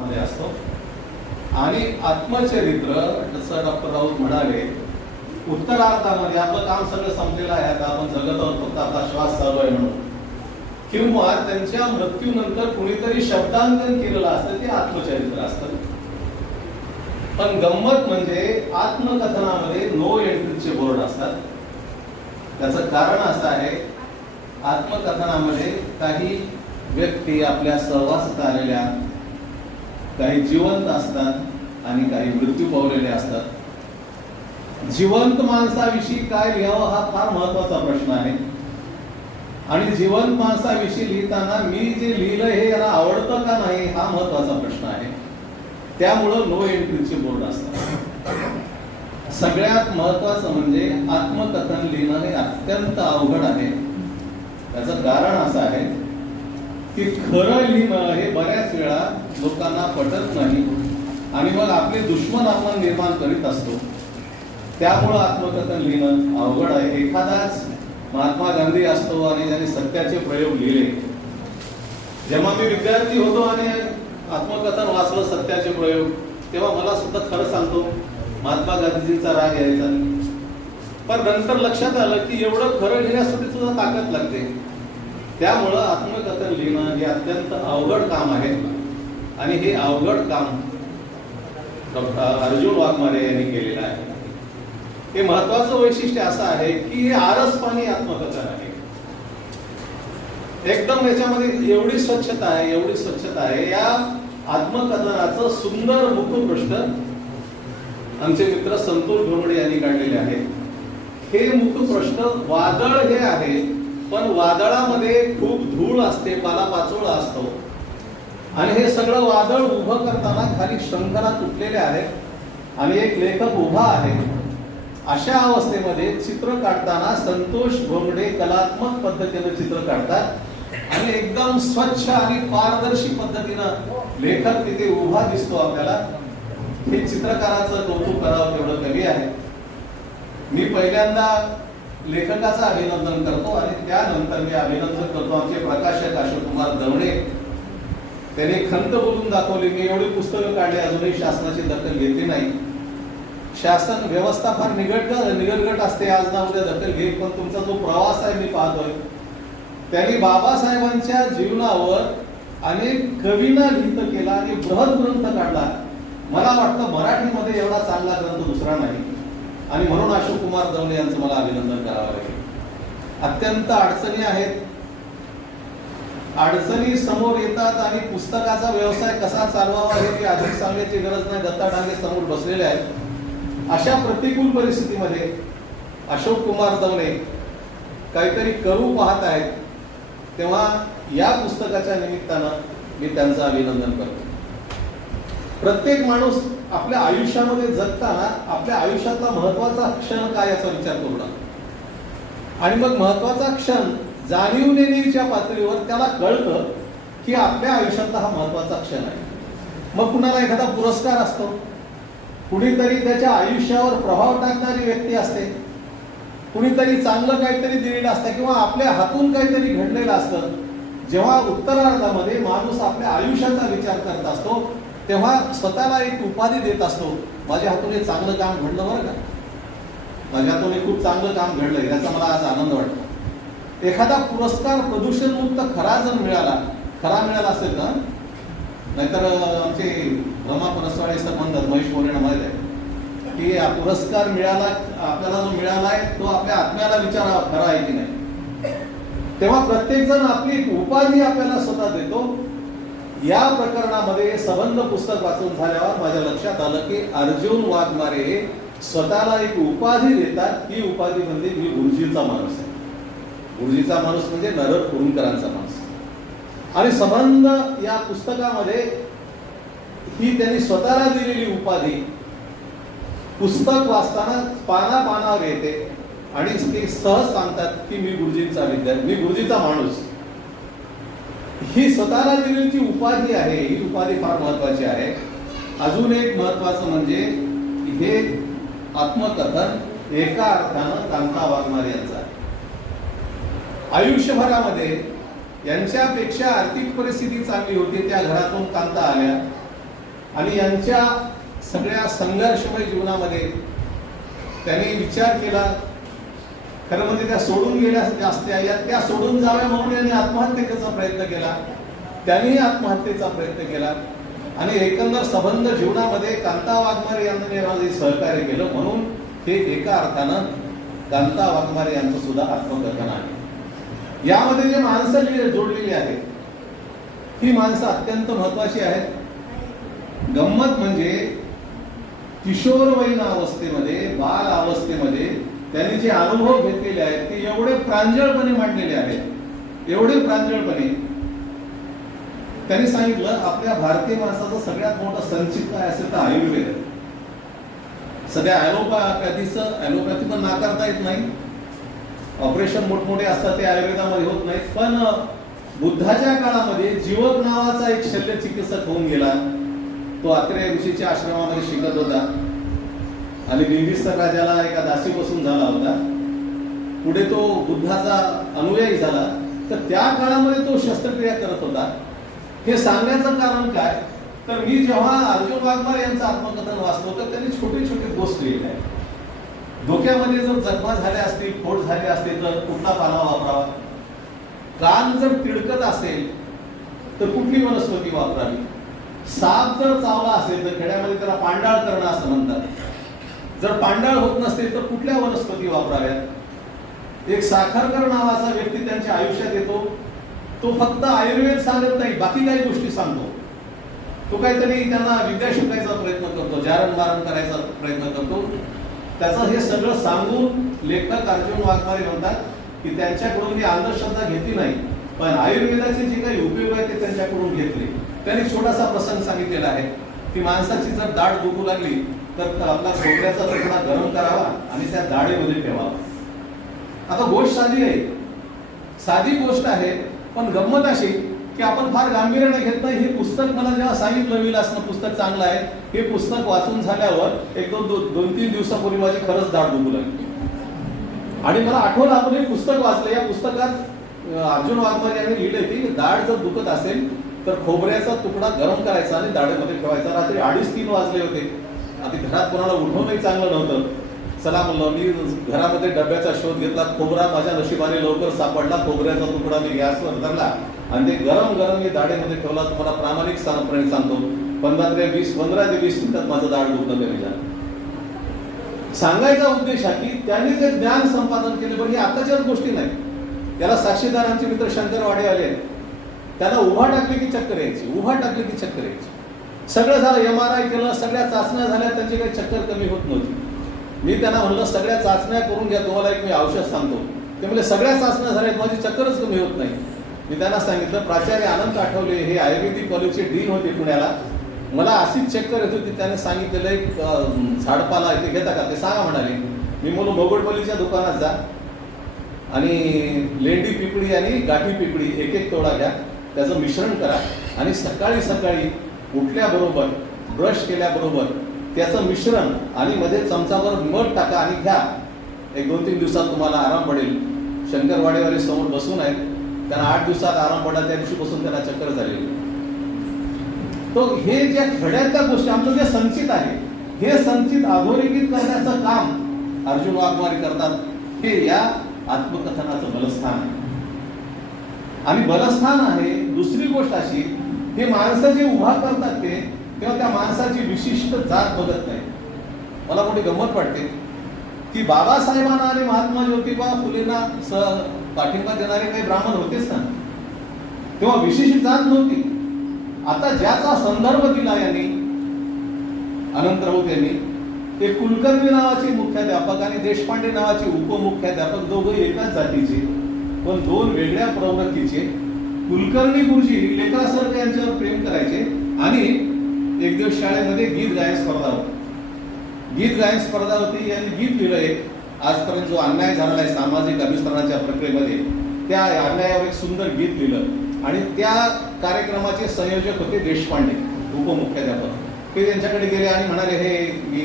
मध्ये असतो. आणि आत्मचरित्र जसं डॉक्टर राऊत म्हणाले उत्तरार्थामध्ये आपलं काम सगळं संपलेलं आहे. आता आपण जगत आहोत फक्त आपला श्वास चालू आहे म्हणून. किंवा त्यांच्या मृत्यूनंतर कुणीतरी शब्दांकन केलेलं असतं ते आत्मचरित्र असतं. पण गंमत म्हणजे आत्मकथनामध्ये नो एंट्रीचे बोर्ड असतात. त्याचं कारण असं आहे आत्मकथनामध्ये काही व्यक्ती आपल्या सहवासात आलेल्या काही जिवंत असतात आणि काही मृत्यू पावलेले असतात. जिवंत माणसाविषयी काय लिहावं हा फार महत्त्वाचा प्रश्न आहे. आणि जिवंत माणसाविषयी लिहिताना मी जे लिहिलं हे याला आवडतं का नाही हा महत्त्वाचा प्रश्न आहे. त्यामुळं नो एंट्रीचे बोर्ड असतात. सगळ्यात महत्वाचं म्हणजे आत्मकथन लिहिणं हे अत्यंत अवघड आहे. त्याचं कारण असं आहे की खरं लिहिणं हे बऱ्याच वेळा लोकांना पटत नाही आणि मग आपले दुश्मन आपण निर्माण करीत असतो. त्यामुळं आत्मकथन लिहिणं अवघड आहे. एखादाच महात्मा गांधी असतो आणि त्याने सत्याचे प्रयोग लिहिले. जेव्हा मी विद्यार्थी होतो आणि आत्मकथन वाचलं सत्याचे प्रयोग तेव्हा मला सुद्धा खरं सांगतो महात्मा गांधीजींचा राग यायचा. पण नंतर लक्षात आलं की एवढं खरं लिहिण्यासाठी सुद्धा ताकद लागते. त्यामुळं आत्मकथन लिहिणं हे अत्यंत अवघड काम आहे. आणि हे अवघड काम अर्जुन वाघमारे यांनी केलेलं आहे. हे महत्वाचं वैशिष्ट्य असं आहे की हे आरसपाणी आत्मकथन आहे. एकदम याच्यामध्ये एवढी स्वच्छता आहे एवढी स्वच्छता आहे. या आत्मकथनाचं सुंदर मुखपृष्ठ आमचे मित्र संतोष घोमडे यांनी काढलेले आहे. हे मुखपृष्ठ वादळ हे आहे. पण वादळामध्ये खूप धूळ असते पालापाचोळा असतो. आणि हे सगळं वादळ उभं करताना खाली शंकरा तुटलेले आहेत आणि एक लेखक उभा आहे. अशा अवस्थेमध्ये चित्र काढताना संतोष भोंगडे कलात्मक पद्धतीनं चित्र काढतात आणि एकदम स्वच्छ आणि पारदर्शी पद्धतीनं लेखक तिथे उभा दिसतो आपल्याला. हे चित्रकाराचं कौतुक करावं तेवढं कमी आहे. मी पहिल्यांदा लेखकाचं अभिनंदन करतो आणि त्यानंतर मी अभिनंदन करतो आमचे प्रकाशक अशोक कुमार दवणे. त्याने खंत बोलून दाखवली. मी एवढी पुस्तकं काढली अजूनही शासनाची दखल घेतली नाही. शासन व्यवस्था फार निगट निगटगट असते. आज ना उद्या दखल घेईल पण तुमचा जो प्रवास आहे मी पाहतोय त्यांनी बाबासाहेबांच्या जीवनावर अनेक कवींना लिहित केला आणि बृहद ग्रंथ काढला. मला वाटतं मराठीमध्ये एवढा चांगला ग्रंथ दुसरा नाही. आणि म्हणून अशोक कुमार दवले यांचं मला अभिनंदन करावं लागेल. अत्यंत अडचणी आहेत. अडचणी समोर येतात आणि पुस्तकाचा व्यवसाय कसा चालवावा हे मी अधिक सांगण्याची गरज नाही. दत्ता डांगे समोर बसलेले आहेत. अशा प्रतिकूल परिस्थितीमध्ये अशोक कुमार दवले काहीतरी करू पाहत आहेत. तेव्हा या पुस्तकाच्या निमित्तानं मी त्यांचं अभिनंदन करतो. प्रत्येक माणूस आपल्या आयुष्यामध्ये जगताना आपल्या आयुष्यातला महत्त्वाचा क्षण काय याचा विचार करू नका. आणि मग महत्त्वाचा क्षण जाणीव नेणीच्या पातळीवर त्याला कळतं की आपल्या आयुष्यातला हा महत्त्वाचा क्षण आहे. मग कुणाला एखादा पुरस्कार असतो? कुणीतरी त्याच्या आयुष्यावर प्रभाव टाकणारी व्यक्ती असते. कुणीतरी चांगलं काहीतरी दिलेलं असतं किंवा आपल्या हातून काहीतरी घडलेलं असतं. जेव्हा उत्तरार्धामध्ये माणूस आपल्या आयुष्याचा विचार करत असतो तेव्हा स्वतःला एक उपाधी देत असतो. माझ्या हातून हे चांगलं काम घडलं बरं का? माझ्या हातून हे खूप चांगलं काम घडलंय याचा मला आज आनंद वाटतो. एखादा पुरस्कार प्रदूषणमुक्त खरा जर मिळाला खरा मिळाला असेल का नाहीतर आमचे रमा परसवाळे सर म्हणतात महेश मोरेना माहीत आहे की हा पुरस्कार मिळाला आपल्याला जो मिळालाय तो आपल्या आत्म्याला विचारावा खरा आहे की नाही? तेव्हा प्रत्येक जण आपली उपाधी आपल्याला स्वतः देतो. या प्रकरणामध्ये संबंध पुस्तक वाचून झाल्यावर माझ्या लक्षात आलं की अर्जुन वाघमारे हे स्वतःला एक उपाधी देतात. ती उपाधी म्हणजे मी गुरुजींचा माणूस आहे. गुरुजीचा माणूस म्हणजे नरद कुरुंकरांचा माणूस आणि संबंध या पुस्तकामध्ये ही त्यांनी स्वतःला दिलेली उपाधी पुस्तक वाचताना पाना पानावर येते आणि ते सहज सांगतात की मी गुरुजींचा विद्यार्थी मी गुरुजीचा माणूस. ही स्वतःला दिलेली उपाधी आहे ही उपाधी फार महत्वाची आहे. अजून एक महत्वाचं म्हणजे हे आत्मकथन एका अर्थानं कांता वाघमार यांचं आहे. आयुष्यभरामध्ये यांच्यापेक्षा आर्थिक परिस्थिती चांगली होती त्या घरातून कांता आल्या. आणि यांच्या सगळ्या संघर्षमय जीवनामध्ये त्यांनी विचार केला खरं म्हणजे त्या सोडून गेल्या असत्या या त्या सोडून जाव्या म्हणून यांनी आत्महत्येचा प्रयत्न केला. त्यांनी आत्महत्येचा प्रयत्न केला. आणि एकंदर संबंध जीवनामध्ये कांता वाघमारे यांनी मला सहकार्य केलं म्हणून हे एका अर्थानं कांता वाघमारे यांचं सुद्धा आत्मकथन आहे. यामध्ये जे माणसं जी जोडलेली आहेत ही माणसं अत्यंत महत्वाची आहेत. गंमत म्हणजे किशोरवयीन अवस्थेमध्ये बाल अवस्थेमध्ये त्यांनी जे अनुभव घेतलेले आहेत ते एवढे प्रांजळपणे मांडलेले आहेत. एवढे प्रांजळपणे. त्यांनी सांगितलं आपल्या भारतीय माणसाचं सगळ्यात मोठं संचित काय असेल तर आयुर्वेद. आहे. सध्या ॲलोपॅथीचं ॲलोपॅथी पण नाकारता येत नाही. ऑपरेशन मोठमोठे असतात ते आयुर्वेदामध्ये होत नाहीत. पण बुद्धाच्या काळामध्ये जीवक नावाचा एक शल्य चिकित्सक होऊन गेला. तो आत्रेय ऋषीच्या आश्रमामध्ये शिकत होता. आणि बिंबिस्तर राजाला एका दासीपासून झाला होता. पुढे तो बुद्धाचा अनुयायी झाला. तर त्या काळामध्ये तो शस्त्रक्रिया करत होता. हे सांगण्याचं कारण काय? तर मी जेव्हा अर्जुन वाघमार यांचं आत्मकथन वाचलो तर त्यांनी छोटे छोटे गोष्ट लिहिले आहेत. डोक्यामध्ये जर जखमा झाल्या असतील फोड झाले असतील तर कुठला पाला वापरावा? कान जर तिडकत असेल तर कुठली वनस्पती वापरावी? साप जर चावला असेल तर खेड्यामध्ये त्याला पांडाळ करणं असं म्हणतात. जर पांडाळ होत नसतील तर कुठल्या वनस्पती वापराव्यात? एक साखरकर नावाचा व्यक्ती त्यांच्या आयुष्यात येतो. तो फक्त आयुर्वेद सांगत नाही बाकी काही गोष्टी सांगतो. तो काहीतरी त्यांना विद्या शिकायचा प्रयत्न करतो जारण मारण करायचा प्रयत्न करतो. त्याचं हे सगळं सांगून लेखक अर्जुन वाघमारे म्हणतात की त्यांच्याकडून मी अंधश्रद्धा घेतली नाही पण आयुर्वेदाचे जे काही उपयोग आहे ते त्यांच्याकडून घेतले. त्यांनी छोटासा प्रसंग सांगितलेला आहे. की माणसाची जर दाढ दुखू लागली तर आपला खोबऱ्याचा तुकडा गरम करावा आणि त्या दाढेमध्ये ठेवावा आता गोष्ट साधी आहे. साधी गोष्ट आहे पण गंमत अशी की आपण फार गांभीर्याने घेत नाही. हे पुस्तक मला जेव्हा सांगितलं विलासनं पुस्तक चांगलं आहे. हे पुस्तक वाचून झाल्यावर एक दोन दो- दोन तीन दिवसापूर्वी माझी खरंच दाढ दुखू लागली. आणि मला आठवलं आपण हे पुस्तक वाचलं. या पुस्तकात अर्जुन वाघमारे यांनी लिहिले की दाढ जर दुखत असेल तर खोबऱ्याचा तुकडा गरम करायचा आणि दाढेमध्ये ठेवायचा. रात्री अडीच तीन वाजले होते. आधी घरात कोणाला उठवणंही चांगलं नव्हतं. चला म्हणलं मी घरामध्ये डब्याचा शोध घेतला खोबरा माझ्या नशिबाने लवकर सापडला खोबऱ्याचा तुकडा मी गॅसवर धरला आणि ते गरम गरम मी दाढेमध्ये ठेवला तुम्हाला प्रामाणिक सांगपणे सांगतो. पंधरा ते वीस पंधरा ते वीस मिनिटात माझं दाढ दुखणं कमी झालं सांगायचा उद्देश हा की त्यांनी जे ज्ञान संपादन केले पण हे आताच्याच गोष्टी नाही. त्याला साक्षीदारांचे मित्र शंकर वाडे आले. त्याला उभा टाकली की चक्कर यायची उभा टाकली की चक्कर यायची. सगळं झालं एम आर आय केलं सगळ्या चाचण्या झाल्या त्यांची काही चक्कर कमी होत नव्हती. मी त्यांना म्हणलं सगळ्या चाचण्या करून घ्या तुम्हाला एक मी औषध सांगतो. ते म्हणजे सगळ्या चाचण्या झाल्यात माझी चक्करच कमी होत नाही. मी त्यांना सांगितलं प्राचार्य आनंद आठवले हे आयुर्वेदिक कॉलेजचे डीन होते पुण्याला. मला अशीच चक्कर येत होती त्याने सांगितलेलं एक झाडपाला इथे घेता का? ते सांगा म्हणाले. मी म्हणून मोगडपल्लीच्या दुकानात जा. आणि लेंडी पिपळी आणि गाठी पिपळी एक एक तोडा घ्या. त्याचं मिश्रण करा. आणि सकाळी सकाळी उठल्याबरोबर ब्रश केल्याबरोबर त्याचं मिश्रण आणि मध्ये चमचावर मध टाका आणि घ्या. एक दोन तीन दिवसात तुम्हाला आराम पडेल. शंकरवाडेवाले समोर बसून आहेत. त्यांना आठ दिवसात आराम पडला त्या दिवशी बसून त्यांना चक्कर झालेली तो हे ज्या खड्यातल्या गोष्टी आमचं जे संचित आहे हे संचित अधोरेखित करण्याचं काम अर्जुन वाघमारे करतात हे या आत्मकथनाचं बलस्थान आहे. आणि बलस्थान आहे दुसरी गोष्ट अशी हे माणसं जे उभा करतात ते तेव्हा त्या माणसाची विशिष्ट जात बघत नाही. मला मोठी गंमत वाटते. की बाबासाहेबांना आणि महात्मा ज्योतिबा फुलेंना स पाठिंबा देणारे काही ब्राह्मण होतेच ना? तेव्हा विशिष्ट जात नव्हती. आता ज्याचा संदर्भ दिला यांनी अनंत राऊत यांनी ते कुलकर्णी नावाचे मुख्याध्यापक आणि देशपांडे नावाचे उपमुख्याध्यापक दोघे एकाच जातीचे पण दोन वेगळ्या प्रवृत्तीचे कुलकर्णी गुरुजी लेकरासारखं यांच्यावर प्रेम करायचे आणि एक दिवस शाळेमध्ये गीत गायन स्पर्धा होती. गीत गायन स्पर्धा होती यांनी गीत लिहिलं एक आजपर्यंत जो अन्याय झालेला आहे सामाजिक अभिसरणाच्या प्रक्रियेमध्ये त्या अन्यायावर एक सुंदर गीत लिहिलं. आणि त्या कार्यक्रमाचे संयोजक होते देशपांडे उपमुख्याध्यापक. ते त्यांच्याकडे गेले आणि म्हणाले हे मी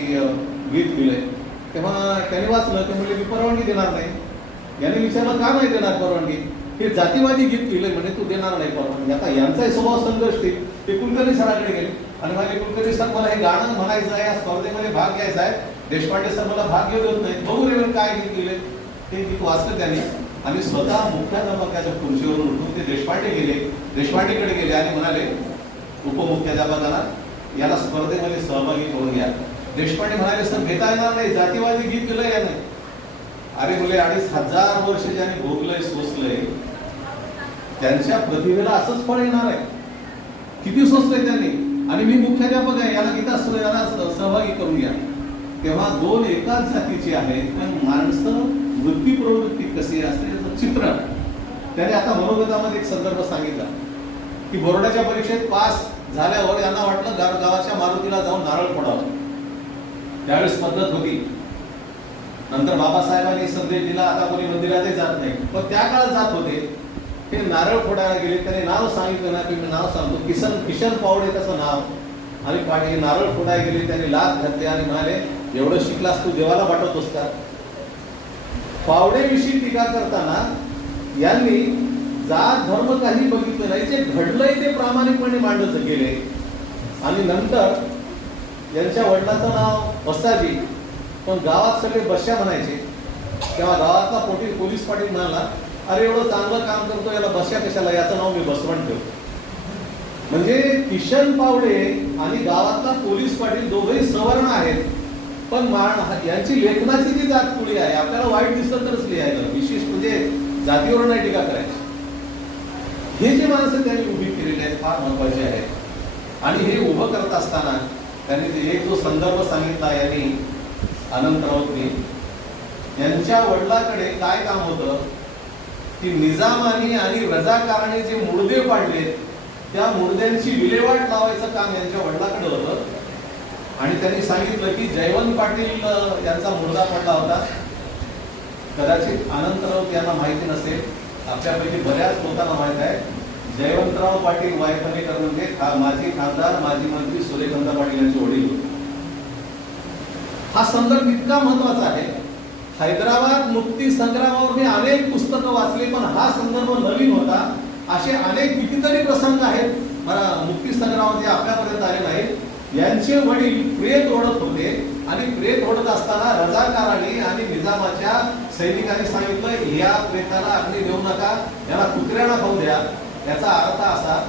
गीत लिहिलंय. तेव्हा त्यांनी वाचलं ते म्हणजे मी परवानगी देणार नाही. याने विचारलं का नाही देणार परवानगी? हे जातीवादी गीत लिहिलंय म्हणजे तू देणार नाही परवानगी म्हणजे आता यांचाही स्वभाव संघर्ष ते ते कुलकर्णी सरांकडे गेले. आणि माझे कुलकर्णी सर मला हे गाणं म्हणायचं आहे या स्पर्धेमध्ये भाग घ्यायचा आहे. देशपांडे सर मला भाग घेऊ देत नाही बघू रे काय गीत केले ते गीत वाचलं त्यांनी. आणि स्वतः मुख्याध्यापकाच्या खुर्चीवरून उठून ते देशपांडे गेले. देशपांडेकडे गेले आणि म्हणाले उपमुख्याध्यापकाला याला स्पर्धेमध्ये सहभागी करून घ्या. देशपांडे म्हणाले सर घेता येणार नाही. जातीवादी गीत केलं या नाही अरे मुले अडीच हजार वर्ष ज्याने भोगलंय सोसलंय त्यांच्या प्रतिभेला असंच फळ येणार आहे. किती सोसलंय त्यांनी. आणि मी मुख्याध्यापक आहे याला गीता असतो याला सहभागी करून घ्या. तेव्हा दोन एकाच जातीची आहेत पण माणसं वृत्ती प्रवृत्ती कशी असते याचं चित्रण. त्याने आता मनोगतामध्ये एक संदर्भ सांगितला. की बोर्डाच्या परीक्षेत पास झाल्यावर यांना वाटलं गाव गावाच्या मारुतीला जाऊन नारळ फोडावं. त्यावेळेस पद्धत होती. नंतर बाबासाहेबांनी संदेश दिला आता कोणी मंदिरातही जात नाही. पण त्या काळात जात होते. ते नारळ फोडायला गेले त्याने नाव सांगितलं ना की मी नाव सांगतो. किसन किशन पावडे त्याचं नाव. आणि पाठी नारळ फोडायला गेले त्याने लाच घातले आणि म्हणाले एवढं शिकलास तू देवाला वाटतोस का पावडेविषयी टीका करताना यांनी जात धर्म काही बघितलं नाही जे घडलंय ते प्रामाणिकपणे मांडत गेले. आणि नंतर यांच्या वडिलाचं नाव वसाजी पण गावात सगळे बश्या म्हणायचे. तेव्हा गावातला पोटी पोलीस पाटील म्हणाला अरे एवढं चांगलं काम करतो याला बश्या कशाला? याचं नाव मी बसवण ठेवतो. म्हणजे किशन पावडे आणि गावातला पोलीस पाटील दोघेही सवर्ण आहेत. पण मान यांची लेखनाची जी जात कुळी आहे आपल्याला वाईट दिसलं तरच लिहायचं विशेष म्हणजे जातीवर नाही टीका करायची. हे जे माणसं त्यांनी उभी केलेली आहेत फार महत्त्वाचे आहेत. आणि हे उभं करत असताना त्यांनी ते एक जो संदर्भ सांगितला यांनी अनंत राऊतने यांच्या वडिलाकडे काय काम होतं? की निजामानी आणि रजाकाराने जे मुर्दे पाडले त्या मुर्द्यांची विल्हेवाट लावायचं काम यांच्या वडिलाकडे होतं. आणि त्यांनी सांगितलं की जयवंत पाटील यांचा मुर्दा पडला होता. कदाचित अनंतराव यांना माहिती नसेल. आपल्यापैकी बऱ्याच लोकांना माहीत आहे. जयवंतराव पाटील वायफणेकर म्हणजे खा- माजी खासदार माजी मंत्री सूर्यकांत पाटील यांचे वडील होते. हा संदर्भ इतका महत्त्वाचा आहे हैदराबाद मुक्ती संग्रामावर मी अनेक पुस्तकं वाचली पण हा संदर्भ नवीन होता. असे अनेक कितीतरी प्रसंग आहेत. मला मुक्ती संग्रामामध्ये आपल्यापर्यंत आले नाहीत. यांचे वडील प्रेत ओढत होते आणि प्रेत ओढत असताना रजाकारांनी आणि निजामाच्या सैनिकांनी सांगितलं या प्रेताला अग्नी देऊ नका याला कुत्र्याला खाऊ द्या. याचा अर्थ असा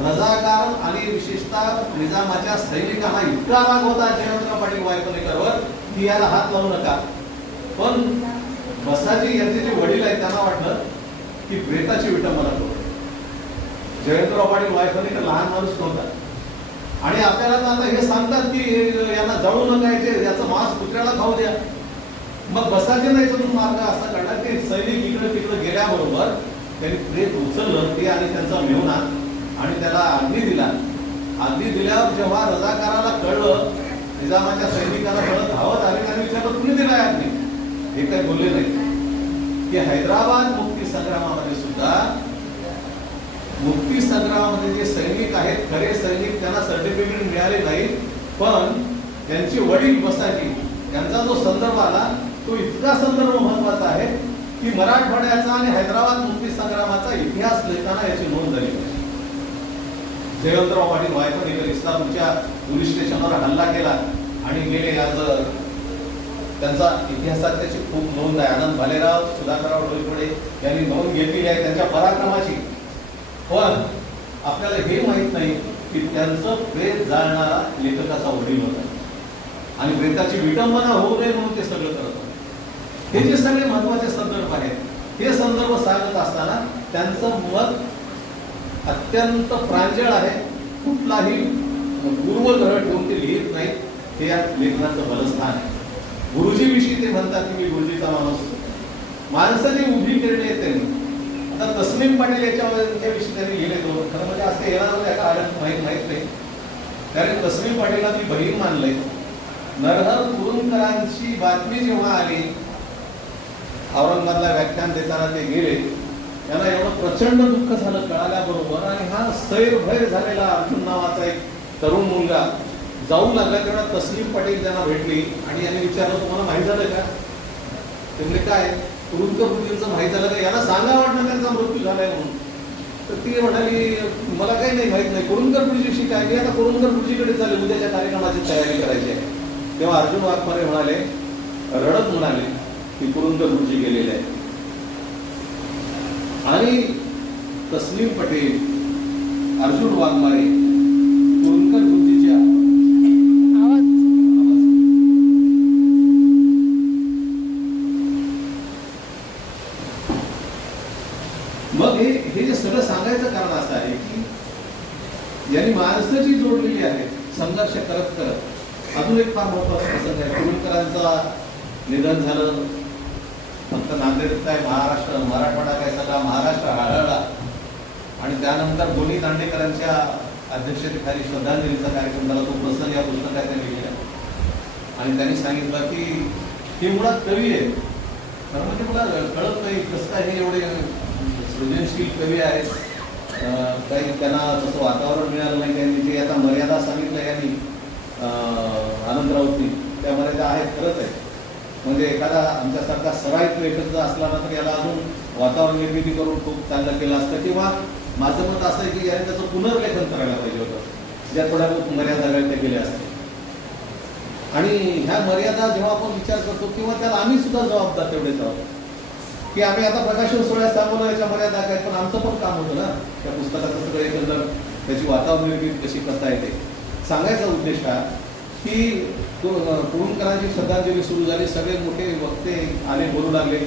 रजाकार आणि विशेषतः निजामाच्या सैनिकांना इतका राग होता जयवंतराव पाटील वायकणेकरवर की याला हात लावू नका. पण बसाजी यांचे जे वडील आहेत त्यांना वाटलं की प्रेताची विटंबना करू. जयवंतराव पाटील वायफणेकर लहान माणूस नव्हता. आणि आपल्याला तर आता हे सांगतात की यांना जळू नका याचे याचं मांस कुत्र्याला खाऊ द्या. मग बसाचे नाही याच्यातून मार्ग असा काढला की सैनिक इकडे तिकडे गेल्याबरोबर त्यांनी प्रेत उचललं ते आणि त्यांचा मेहुणा आणि त्याला अग्नी दिला. अग्नी दिल्यावर जेव्हा रजाकाराला कळलं निजामाच्या सैनिकाला कळत धावत आले त्यांनी विचारलं तुम्ही दिलाय अग्नी हे काही बोलले नाही. की हैदराबाद मुक्ती संग्रामामध्ये सुद्धा मुक्ती संग्रामामध्ये जे सैनिक आहेत खरे सैनिक त्यांना सर्टिफिकेट मिळाले नाही पण त्यांचे वडील बसाजी यांचा जो संदर्भ आला तो इतका संदर्भ महत्त्वाचा आहे की मराठवाड्याचा आणि हैदराबाद मुक्ती संग्रामाचा इतिहास लिहिताना याची नोंद झाली पाहिजे. जयवंतराव पाटील वायफणेकर इस्लामच्या पोलीस स्टेशनवर हल्ला केला आणि गेले आज त्यांचा इतिहासात त्याची खूप नोंद आहे. आनंद भालेराव सुधाकरराव डोईफोडे यांनी नोंद घेतलेली आहे त्यांच्या पराक्रमाची. पण आपल्याला हे माहीत नाही की त्यांचं प्रेत जाळणारा लेखकाचा वडील होता. आणि प्रेताची विटंबना होऊ नये म्हणून ते सगळं करत होते. हे जे सगळे महत्त्वाचे संदर्भ आहेत हे संदर्भ सांगत असताना त्यांचं मत अत्यंत प्रांजळ आहे. कुठलाही पूर्वग्रह ठेवून ते लिहित नाही हे या लेखनाचं बलस्थान आहे. गुरुजीविषयी ते म्हणतात की मी गुरुजीचा माणूस. माणसाने उभी करणे आहे त्यांनी आता तस्लीम पाटील याच्यावर विषयी त्यांनी गेले तो खरं म्हणजे असं येणार होतं का आलं माहीत माहीत नाही. कारण तस्लीम पाटीलला मी बहीण मानलंय. नरहर कुरुंकरांची बातमी जेव्हा आली औरंगाबादला व्याख्यान देताना ते गेले त्यांना एवढं प्रचंड दुःख झालं कळाल्याबरोबर आणि हा सैरभैर झालेला अर्जुन नावाचा एक तरुण मुलगा जाऊ लागला तेव्हा तस्लीम पाटील त्यांना भेटली आणि यांनी विचारलं तुम्हाला माहीत झालं का? ते म्हणजे काय? तुरुंग मुलींचं माहीत झालं का? याला सांगा वाटलं त्यांचा मृत्यू झालाय म्हणून. तर ती म्हणाली मला काही नाही माहीत नाही. कुरुंदकर गुरुजीशी काय मी आता कुरुंदकर गुरुजीकडे चालले. उद्याच्या कार्यक्रमाची तयारी करायची आहे. तेव्हा अर्जुन वाघमारे म्हणाले रडत म्हणाले की कुरुंदकर गुरुजी गेलेले आहे आणि तस्लीम पटेल अर्जुन वाघमारे कुरुंदकर गुरुजीच्या आवाज मग हे हे जे सगळं सांगायचं कारण असं आहे की यांनी माणसं जी जोडलेली आहेत संघर्ष करत करत अजून एक फार महत्त्वाचा प्रसंग आहे कुरुलकरांचा निधन झालं फक्त नांदेड काय महाराष्ट्र मराठवाडा काय सगळा महाराष्ट्र हाळळला आणि त्यानंतर गोनी दांडेकरांच्या अध्यक्षतेखाली श्रद्धांजलीचा कार्यक्रम झाला तो प्रसंग या पुस्तकात त्यांनी लिहिला आणि त्यांनी सांगितलं की हे मुळात कवी आहे खरं म्हणजे मला कळत नाही कसं काय हे एवढे सृजनशील कवी आहेत. काही त्यांना तसं वातावरण मिळालं नाही त्यांनी. जे आता मर्यादा सांगितलं यांनी अं, आनंद राऊतनी त्या मर्यादा आहेत खरंच आहे म्हणजे एखादा आमच्यासारखा सराईत एकत्र जर असला ना तर याला अजून वातावरण निर्मिती करून खूप चांगलं केलं असतं. किंवा माझं मत असं आहे की याने त्याचं पुनर्लेखन करायला पाहिजे होतं. ज्या थोड्या खूप मर्यादा व्यक्त केल्या असतात. आणि ह्या मर्यादा जेव्हा आपण विचार करतो किंवा त्याला आम्ही सुद्धा जबाबदार तेवढेच आहोत की आम्ही आता प्रकाशन सोहळ्यात सांगलो याच्या मर्यादा काय पण आमचं पण काम होतं ना. त्या पुस्तकाचं सगळं एकंदर त्याची वातावरण कशी करता येते. सांगायचा उद्देश हा की कुरुंदकरांची श्रद्धांजली सुरू झाली सगळे मोठे वक्ते आले बोलू लागले.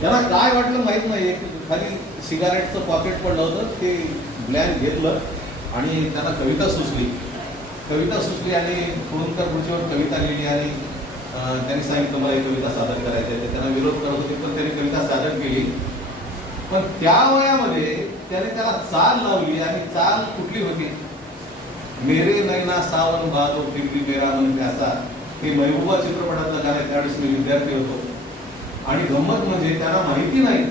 त्यांना काय वाटलं माहीत नाही खाली सिगारेटचं पॉकेट पडलं होतं ते ब्लॅन घेतलं आणि त्यांना कविता सुचली. कविता सुचली आणि कुरुंदकर खुर्चीवर कविता लिहिली आणि त्यांनी सांगितलं मला ही कविता सादर करायची आहे. त्यांना विरोध करत होते पण त्यांनी कविता सादर केली पण त्या वयामध्ये त्याने त्याला चाल लावली आणि चाल कुठली होती मेरे नैना सावन बहादो दिल्ली मेरा मन प्यासा हे महबूबा चित्रपटातलं गाणं आहे. त्यावेळेस मी विद्यार्थी होतो आणि गंमत म्हणजे त्यांना माहिती नाही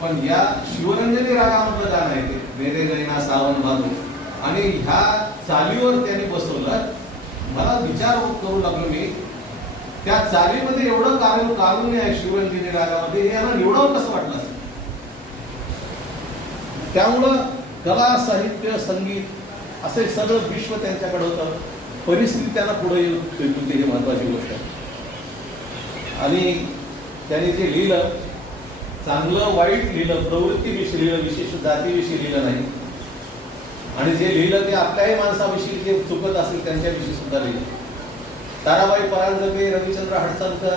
पण या शिवरंजनी रागामधलं गाणं आहे ते मेरे नैना सावन बहादो आणि ह्या चालीवर त्याने बसवलं. मला विचार करू लागलो मी. त्या चालीमध्ये एवढं कारण कानून आहे शिवरंजनी रागामध्ये हे यांना निवडावं कसं वाटलं असेल? त्यामुळं कला साहित्य संगीत असे सगळं विश्व त्यांच्याकडे होतं. परिस्थिती त्यांना पुढे येऊन होती ही महत्वाची गोष्ट आहे. आणि त्यांनी जे लिहिलं चांगलं वाईट लिहिलं प्रवृत्तीविषयी लिहिलं विशेष जातीविषयी लिहिलं नाही. आणि जे लिहिलं ते आपल्याही माणसाविषयी जे चुकत असेल त्यांच्याविषयी सुद्धा लिहिलं. ताराबाई परांजपे रविचंद्र हडसणकर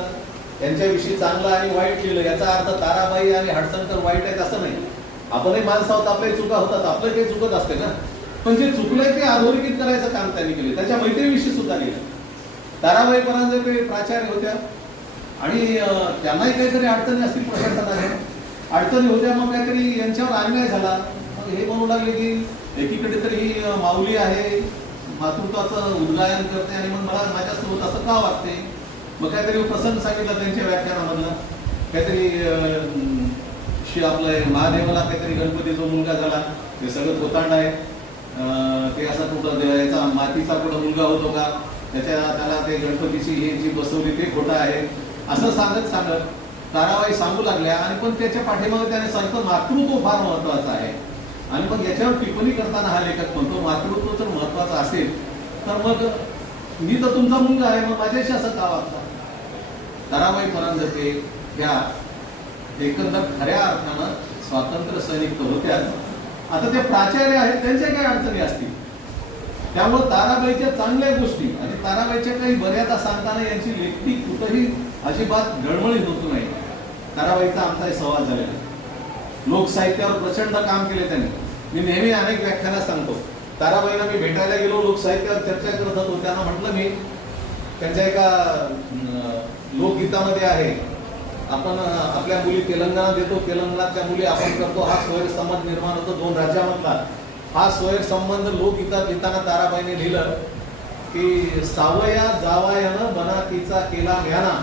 यांच्याविषयी चांगलं आणि वाईट लिहिलं. याचा अर्थ ताराबाई आणि हडसनकर वाईट आहेत असं नाही. आपणही माणसं आहोत आपल्याही चुका होतात. आपलं काही चुकत असते ना? पण जे चुकलंय ते अधोरेखित करायचं काम त्यांनी केलं. त्याच्या मैत्रिणीविषयी सुद्धा लिहिलं. ताराबाई परांजपे प्राचार्य होत्या. आणि त्यांनाही काहीतरी अडचणी असतील प्रशासनाच्या. अडचणी होत्या मग काहीतरी यांच्यावर अन्याय झाला. मग हे म्हणू लागले की एकीकडे तरी माऊली आहे मातृत्वाचं उद्गायन करते आणि मग मला माझ्यासोबत असं का वाटते? मग काहीतरी प्रसंग सांगितला त्यांच्या व्याख्यानामधला काहीतरी अं, आपलं महादेवाला काहीतरी गणपतीचा मुलगा झाला. ते सगळं कोतांड आहे. ते असा कुठं दे- याचा मातीचा कुठं मुलगा होतो का? त्याच्या त्याला ते गणपतीची ही जी बसवली ते खोटं आहे. असं सांगत सांगत कारावाई सांगू लागल्या आणि पण त्याच्या पाठीमागे त्याने सांगतो मातृत्व फार महत्वाचं आहे. आणि मग याच्यावर टिप्पणी करताना हा लेखक म्हणतो मातृत्व जर महत्वाचं असेल तर मग मी तर तुमचा मुलगा आहे मग माझ्याशी असं का वागता? ताराबाई परांजपे ह्या एकंदर खऱ्या अर्थानं स्वातंत्र्य सैनिक तर होत्याच. आता ते प्राचार्य आहेत त्यांच्या काही अडचणी असतील. त्यामुळे ताराबाईच्या चांगल्या गोष्टी आणि ताराबाईच्या काही मर्यादा सांगताना यांची लेखी कुठंही अजिबात डळमळीत होत नाही. ताराबाईचा आमचा हे संवाद झालेला आहे. लोकसाहित्यावर प्रचंड काम केले त्यांनी. मी नेहमी अनेक व्याख्यानात सांगतो. ताराबाईला मी भेटायला गेलो लोकसाहित्यावर चर्चा करत होतो. त्यांना म्हटलं मी त्यांच्या एका लोकगीतामध्ये आहे. आपण आपल्या मुली तेलंगणा देतो. तेलंगणातल्या मुली आपण करतो. हा स्वैर संबंध निर्माण होतो दोन राज्यामधला. हा स्वैर संबंध लोकगीतात लिहिताना ताराबाईने लिहिलं की सावया जावायानं बनातीचा केला म्याना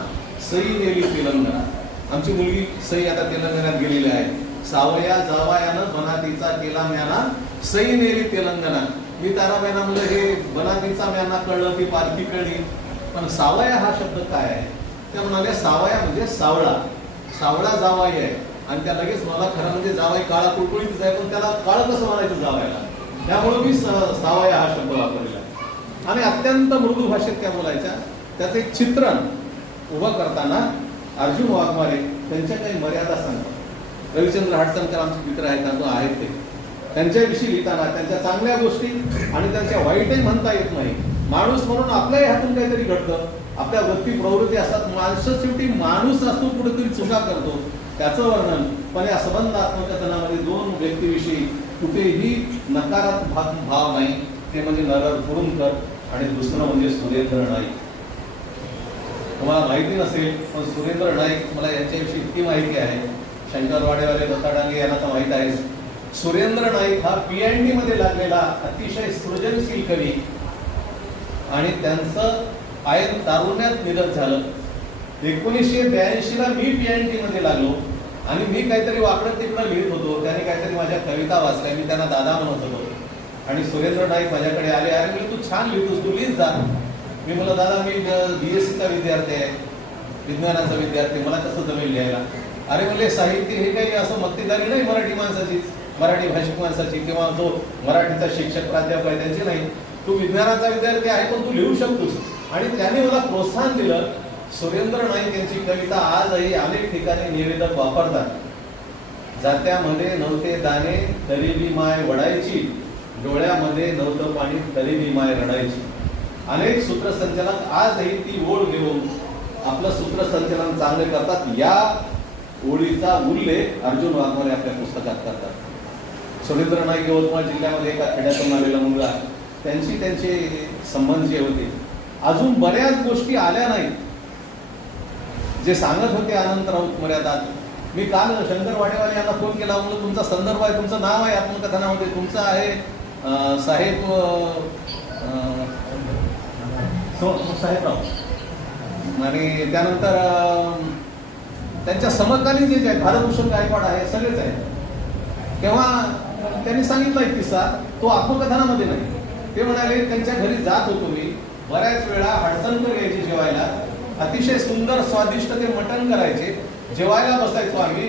सई नेली तेलंगणा. आमची मुलगी सई आता तेलंगणात गेलेली आहे. सावया जावायानं बनातीचा केला म्याना सई नेरी तेलंगणा मी ताराबाईना म्हणलं हे बनातीचा म्याना कळलं ती पालखी कळली. पण सावया हा शब्द काय आहे? त्या म्हणाले सावया म्हणजे सावळा. सावळा जावाई आहे. आणि त्या लगेच मला खरं म्हणजे जावाई काळा कुळकुळीतच आहे पण त्याला काळ कसं म्हणायचं जावायला? त्यामुळे मी स- सावया हा शब्द वापरलेला आणि अत्यंत मृदू भाषेत त्या बोलायच्या. त्याचं एक चित्रण उभं करताना अर्जुन वाघमारे त्यांच्या काही मर्यादा सांगतात. रविचंद्र हाडसनकर आमचे मित्र आहेत अजून आहेत ते. त्यांच्याविषयी लिहिताना त्यांच्या चांगल्या गोष्टी आणि त्यांच्या वाईटही म्हणता येत नाही. माणूस म्हणून आपल्याही हातून काहीतरी घडतं. आपल्या वृत्ती प्रवृत्ती असतात. माणसं शेवटी माणूस असतो कुठेतरी चुका करतो. त्याचं वर्णन. पण या संबंध आत्मकथनामध्ये दोन व्यक्तीविषयी कुठेही नकारात्मक भाव भाव नाही. ते म्हणजे नरर कुरुंकर आणि दुसरं म्हणजे सुरेंद्र नाईक. तुम्हाला माहिती नसेल पण सुरेंद्र नाईक मला यांच्याविषयी इतकी माहिती आहे. शंकर वाडेवाले दत्ता यांना तर माहीत आहे सुरेंद्र नाईक हा पी एन डी मध्ये लागलेला अतिशय सृजनशील कवी. आणि त्यांचं आयन तारुण्यात निधन झालं. एकोणीसशे ब्याऐंशी ला मी पी एनमध्ये लागलो. आणि मी काहीतरी वाकडं तिकडं लिहित होतो. त्याने काहीतरी माझ्या कविता वाचल्या. मी त्यांना दादा म्हणत होतो. आणि सुरेंद्र नाईक माझ्याकडे आले. अरे मी तू छान लिहितोस. तू लिहित जा. मी म्हणलं दादा मी बीएससीचा विद्यार्थी आहे. विज्ञानाचा विद्यार्थी मला कसं जमेल लिहायला? अरे म्हणजे साहित्य हे काही असं मक्तेदारी नाही मराठी माणसाची मराठी भाषिक माणसाची किंवा जो मराठीचा शिक्षक प्राध्यापक आहे त्यांची नाही. तू विज्ञानाचा विद्यार्थी आहे पण तू लिहू शकतोस. आणि त्याने मला प्रोत्साहन दिलं सुरेंद्र नाईक यांची कविता आजही अनेक ठिकाणी निवेदक वापरतात. जात्यामध्ये नव्हते दाणे तरी बी माय वडायची. डोळ्यामध्ये नव्हतं पाणी तरी बी माय रडायची. अनेक सूत्रसंचालक आजही ती ओळ घेऊन आपलं सूत्रसंचालन चांगले करतात. या ओळीचा उल्लेख अर्जुन वाघमारे आपल्या पुस्तकात करतात. सुरेंद्र नाईक यवतमाळ जिल्ह्यामध्ये एका खेड्यातून आलेला मुलगा त्यांची त्यांचे संबंध जे होते अजून बऱ्याच गोष्टी आल्या नाहीत. जे सांगत होते अनंत राऊत मर्यादात मी काल शंकर वाडेवाले यांना फोन केला म्हणून तुमचा संदर्भ आहे तुमचं नाव आहे आत्मकथनामध्ये तुमचं आहे. साहेब सो- साहेबराव. आणि त्यानंतर त्यांच्या समकालीन जे जे आहेत भारतभूषण गायकवाड आहे सगळेच आहेत. तेव्हा त्यांनी सांगितलं एक किस्सा तो आत्मकथनामध्ये नाही. ते म्हणाले त्यांच्या घरी जात होतो मी. बऱ्याच वेळा हडसणकर यायचे जेवायला. अतिशय सुंदर स्वादिष्ट ते मटण करायचे. जेवायला बसायचो आम्ही.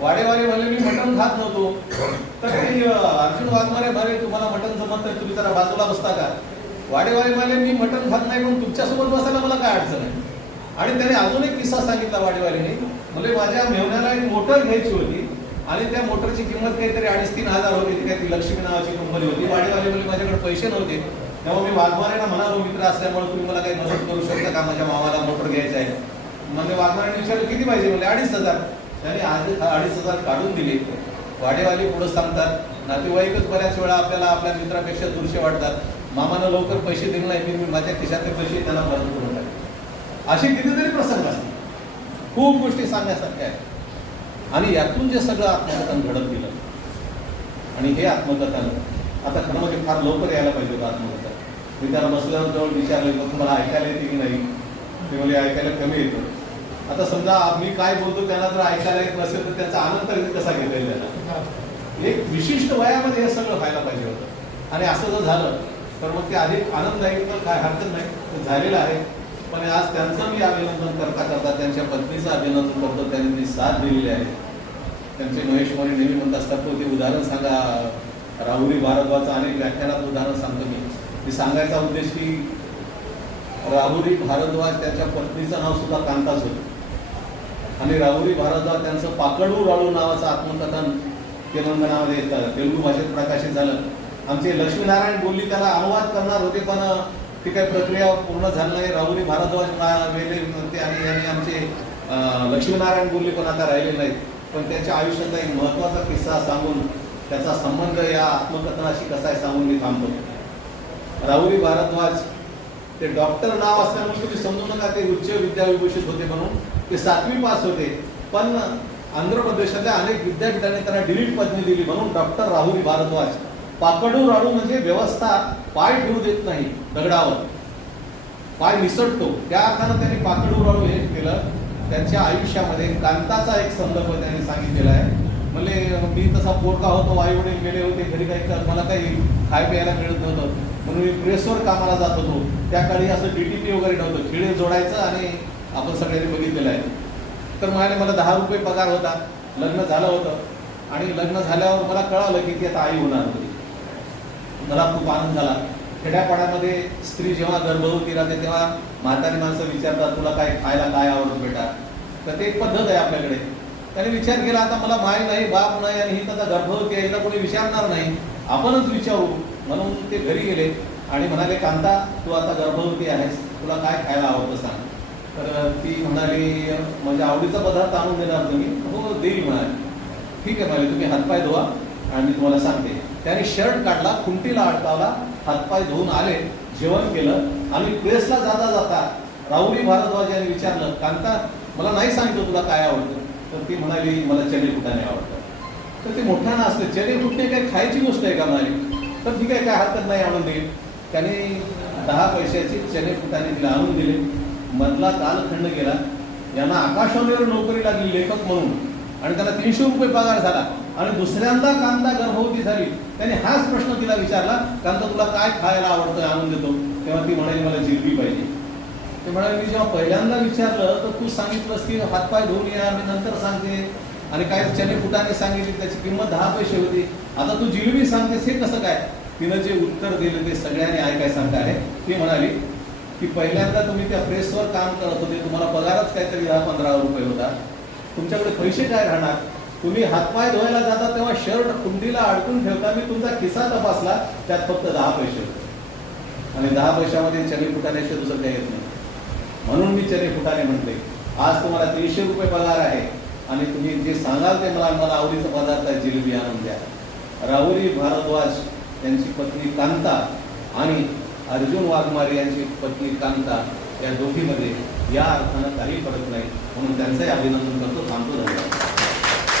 वाडेवाले म्हणले मी मटण खात नव्हतो. तर ते अर्जुन वाघमारे बरे तुम्हाला मटण जमत नाही तुम्ही जरा बाजूला बसता का? वाडेवाले म्हणले मी मटण खात नाही पण तुमच्यासोबत बसायला मला काय अडचण आहे? आणि त्याने अजून एक किस्सा सांगितला वाडेवालीने. म्हणजे माझ्या मेहण्याला एक मोटर घ्यायची होती आणि त्या मोटरची किंमत काहीतरी अडीच तीन हजार होती. ती काहीतरी लक्ष्मी नावाची कंपनी होती. वाडेवाले म्हणजे माझ्याकडे पैसे नव्हते. तेव्हा मी वाघमारेला म्हणालो मित्र असल्यामुळे तुम्ही मला काही मदत करू शकता का? माझ्या मामाला मोटर घ्यायचं आहे. म्हणजे वाघमारेने विचारलं किती पाहिजे? म्हणजे अडीच हजार. त्याने अडीच हजार काढून दिले. वाडेवाले पुढे सांगतात नातेवाईकच बऱ्याच वेळा आपल्याला आपल्या मित्रापेक्षा दुरशे वाटतात. मामानं लवकर पैसे दिले नाही मी माझ्या खिशातले पैसे त्यांना परत करून असे कितीतरी प्रसंग असतील. खूप गोष्टी सांगण्यासारख्या आहेत. आणि यातून जे सगळं आत्मकथन घडत गेलं आणि हे आत्मकथन आता खरं म्हणजे फार लवकर यायला पाहिजे होतं आत्मकथन. मी त्याला बसल्यावर जवळ विचारलं तर तुम्हाला ऐकायला येते की नाही? ते म्हणजे ऐकायला कमी येतं. आता समजा मी काय बोलतो त्यांना जर ऐकायला येत नसेल तर त्याचा आनंद कसा घेता येईल त्याला? एक विशिष्ट वयामध्ये हे सगळं व्हायला पाहिजे होतं. आणि असं जर झालं तर मग ते अधिक आनंददायी तर काय हरकत नाही. ते झालेलं आहे. पण आज त्यांचं मी अभिनंदन करता करता त्यांच्या पत्नीचं अभिनंदन करतो. त्यांनी साथ दिलेली आहे. त्यांचे महेश मोरे नेहमी म्हणत असतात तो ते उदाहरण सांगा. राहुरी भारद्वाजचं अनेक व्याख्यानात उदाहरण सांगतो मी. ते सांगायचा उद्देश की राहुरी भारद्वाज त्यांच्या पत्नीचं नाव सुद्धा कांताच होतं. आणि राहुरी भारद्वाज त्यांचं पाकडू राळू नावाचं आत्मकथन तेलंगणामध्ये येतं. तेलुगू भाषेत प्रकाशित झालं. आमचे लक्ष्मीनारायण बोलली त्याला अनुवाद करणार होते पण ती काही प्रक्रिया पूर्ण झाली नाही. राहुरी भारद्वाज वेले होते आणि यांनी आमचे लक्ष्मीनारायण बोलले पण आता राहिले नाहीत. पण त्यांच्या आयुष्यातला एक महत्त्वाचा किस्सा सांगून त्याचा संबंध या आत्मकथनाशी कसा आहे सांगून मी थांबतो. राहुरी भारद्वाज ते डॉक्टर नाव असल्यामुळे तुम्ही समजू नका ते उच्च विद्याविभूषित होते म्हणून. ते सातवी पास होते. पण आंध्र प्रदेशातल्या अनेक विद्यापीठांनी त्यांना डिलीट पदवी दिली म्हणून डॉक्टर राहुरी भारद्वाज पाकडू राडू म्हणजे व्यवस्था पाय ठेवू देत नाही दगडावर. पाय निसटतो त्या अर्थानं त्यांनी पाकडू राडू हे केलं. त्यांच्या आयुष्यामध्ये कांताचा एक संदर्भ त्यांनी सांगितलेला आहे. म्हणजे मी तसा पोरका होतो आई वडील गेले होते घरी काही मला काही खाय प्यायला मिळत नव्हतं. म्हणून मी प्रेसवर कामाला जात होतो. त्या काळी असं डीटीपी वगैरे नव्हतं. खिळे जोडायचं आणि आपण सगळ्यांनी बघितलेलं आहे. तर माझ्याने मला दहा रुपये पगार होता. लग्न झालं होतं. आणि लग्न झाल्यावर मला कळालं की ती आता आई होणार होती. मला खूप आनंद झाला. खेड्यापाड्यामध्ये स्त्री जेव्हा गर्भवती राहते तेव्हा म्हातारी माणसं विचारतात तुला काय खायला काय आवडतं बेटा? तर ते एक पद्धत आहे आपल्याकडे. त्याने विचार केला आता मला माय नाही बाप नाही आणि ही तर आता गर्भवती आहे हिला कोणी विचारणार नाही. आपणच विचारू. म्हणून ते घरी गेले आणि म्हणाले कांता तू आता गर्भवती आहेस तुला काय खायला आवडतं सांग. तर ती म्हणाली म्हणजे आवडीचा पदार्थ आणून देणार तुम्ही? हो देईल म्हणाली. ठीक आहे म्हणाले तुम्ही हातपाय धुवा आणि मी तुम्हाला सांगते. त्याने शर्ट काढला खुंटीला अडकावला हातपाय धुवून आले जेवण केलं. आणि प्रेसला जाता जाता राहुली भारद्वाज यांनी विचारलं कांता मला नाही सांगितलं तुला काय आवडतं? तर ती म्हणाली मला चने फुटाने आवडतं तर ते मोठ्यानं असते चने फुटणे काय खायची गोष्ट आहे का म्हणाली तर ठीक आहे काय हरकत नाही आणून देईल. त्याने दहा पैशाची चने फुटाने तिला आणून दिले. मधला कालखंड गेला. यांना आकाशवाणीवर नोकरी लागली लेखक म्हणून. आणि त्याला तीनशे रुपये पगार झाला. आणि दुसऱ्यांदा कांदा गर्भवती झाली. त्याने हाच प्रश्न तिला विचारला कांदा तुला काय खायला आवडतं आणून देतो. तेव्हा ती म्हणाली मला जिलबी पाहिजे. ते म्हणाले मी जेव्हा पहिल्यांदा विचारलं तर तू सांगितलंस की हातपाय धुवून या मी नंतर सांगते. आणि काय चने फुटाने सांगितली त्याची किंमत दहा पैसे होती. आता तू जिलबी सांगतेस हे कसं काय? तिनं जे उत्तर दिलं ते सगळ्यांनी ऐकायसारखं आहे. ती म्हणाली की पहिल्यांदा तुम्ही त्या प्रेसवर काम करत होते तुम्हाला पगारच काहीतरी दहा पंधरा रुपये होता. तुमच्याकडे पैसे काय राहणार. तुम्ही हातपाय धुवायला जाता तेव्हा शर्ट कुंडीला अडकून ठेवता. मी तुमचा किस्सा तपासला. त्यात फक्त दहा पैसे होते. आणि दहा पैशामध्ये चने फुटाण्याशिवाय दुसरं काही येत नाही. म्हणून मी चने फुटाणे म्हणते आज तुम्हाला तीनशे रुपये पगार आहे. आणि तुम्ही जे सांगाल ते मला मला आवडीचा पदार्थ आहे जिलेबी आणून द्या. राहुरी भारद्वाज यांची पत्नी कांता आणि अर्जुन वाघमारे यांची पत्नी कांता या दोघीमध्ये या अर्थानं काही फरक नाही. म्हणून त्यांचंही अभिनंदन करतो. थांबतो धन्यवाद.